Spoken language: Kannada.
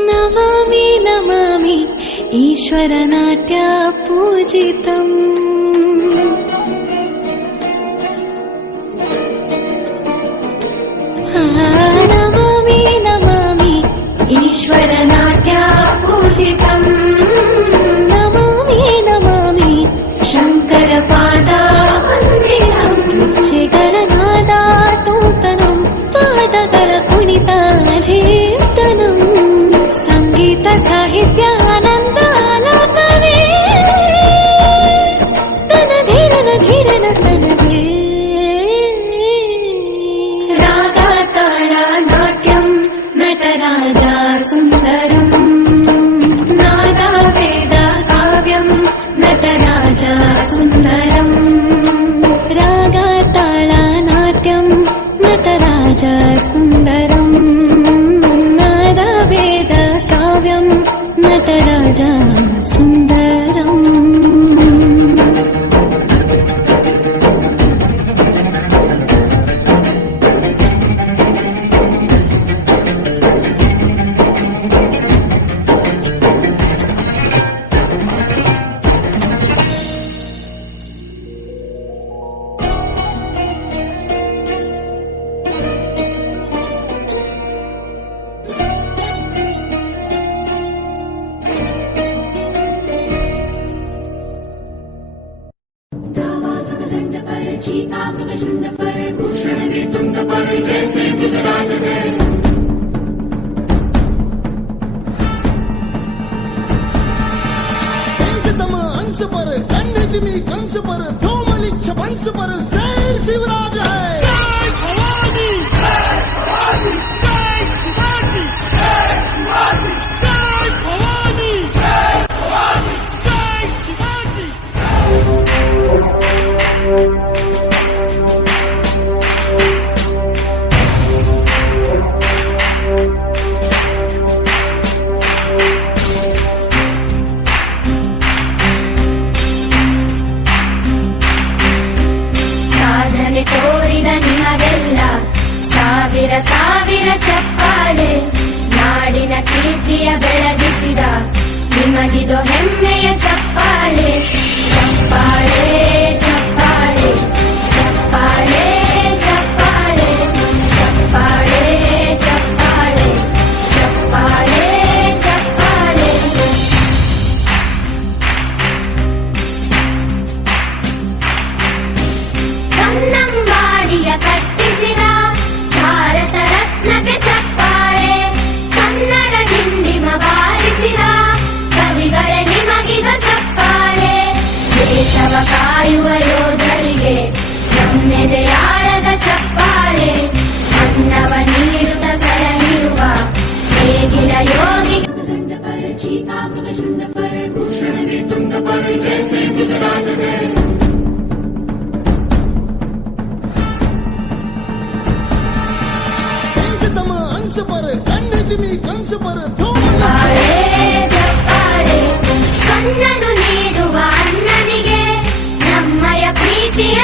नमामि नमामि ईश्वरनाट्य पूजितम् नमामि नमामि ईश्वरनाट्य पूजितम् नमामि नमामि शङ्करपादावन्दितम् उच्चैगणनादातूतनम् पादಗಳ ಕುಣಿತಾಧೀರ್ತನम् ಸಂಗೀತ ಸಾಹಿತ್ಯ ಆನಂದಾಲಾಪನೆ ತನ ಧೀರನ ಧೀರನ ತನವೇ ರಾಗ ತಾಳ ನಾಟ್ಯಂ ನಟರಾಜ ಸುಂದರಂ ನಾದ ವೇದ ಕಾವ್ಯಂ ನಟರಾಜ ಸುಂದರಂ ರಾಗ ತಾಳ ನಾಟ್ಯಂ ನಟರಾಜ ಸುಂದರಂ ನಾದ ವೇದ ಕಾವ್ಯಂ ನಟರಾಜ ಸುಂದರಂ चीता मृगशुंड पर भूषण वेतुंड पर जैसे मृगराज है तेजतम अंश पर कन्नजमी कंस पर धूमलिच्छ वंश पर शेर शिवराज है। जय भवानी जय भवानी जय शिवाजी जय शिवाजी जय भवानी जय भवानी जय शिवाजी। ಸಾಧನೆ ತೋರಿದ ನಿಮಗೆಲ್ಲ ಸಾವಿರ ಸಾವಿರ ಚಪ್ಪಾಳೆ ನಾಡಿನ ಕೀರ್ತಿಯ ಬೆಳಗಿಸಿದ ನಿಮಗಿದು ಹೆಮ್ಮೆಯ ಚಪ್ಪಾಳೆ ಚಪ್ಪಾಳೆ ಚಪ್ಪಾಳೆ ಚಪ್ಪಾಳೆ ಚಪ್ಪಾಳೆ ಚಪ್ಪಾಳೆ ಚಪ್ಪಾಳೆ ಚಪ್ಪಾಳೆ ಚಪ್ಪಾಳೆ ಕನ್ನಂಬಾಡಿಯ ಕಟ್ಟಿಸಿದ ಭಾರತ ರತ್ನಕ್ಕೆ ಚಪ್ಪಾಳೆ ಕನ್ನಡ ಡಿಂಡಿಮ ಬಾರಿಸಿದ ಕವಿಗಳೇ ನಿಮಗಿದು ಚಪ್ಪಾಳೆ ದೇಶವ ಕಾಯುವ ಯೋಧರಿಗೆ ನಮ್ಮೆದೆಯಾಳದ ಚಪ್ಪಾಳೆ ಅನ್ನವ ನೀಡುತ್ತ ಸಲಹಿರುವ ನೇಗಿಲ ಯೋಗಿ ದಂಡ पर चीता मृगशुंड पर भूषण वेतुंड पर जैसे मृगराज है तेजतम अंश पर कन्नजमी कंस पर ಚಪ್ಪಾಳೆ ಚಪ್ಪಾಳೆ ಕಣ್ಣನು ನೀಡುವ ಅಣ್ಣನಿಗೆ ನಮ್ಮಯ ಪ್ರೀತಿಯ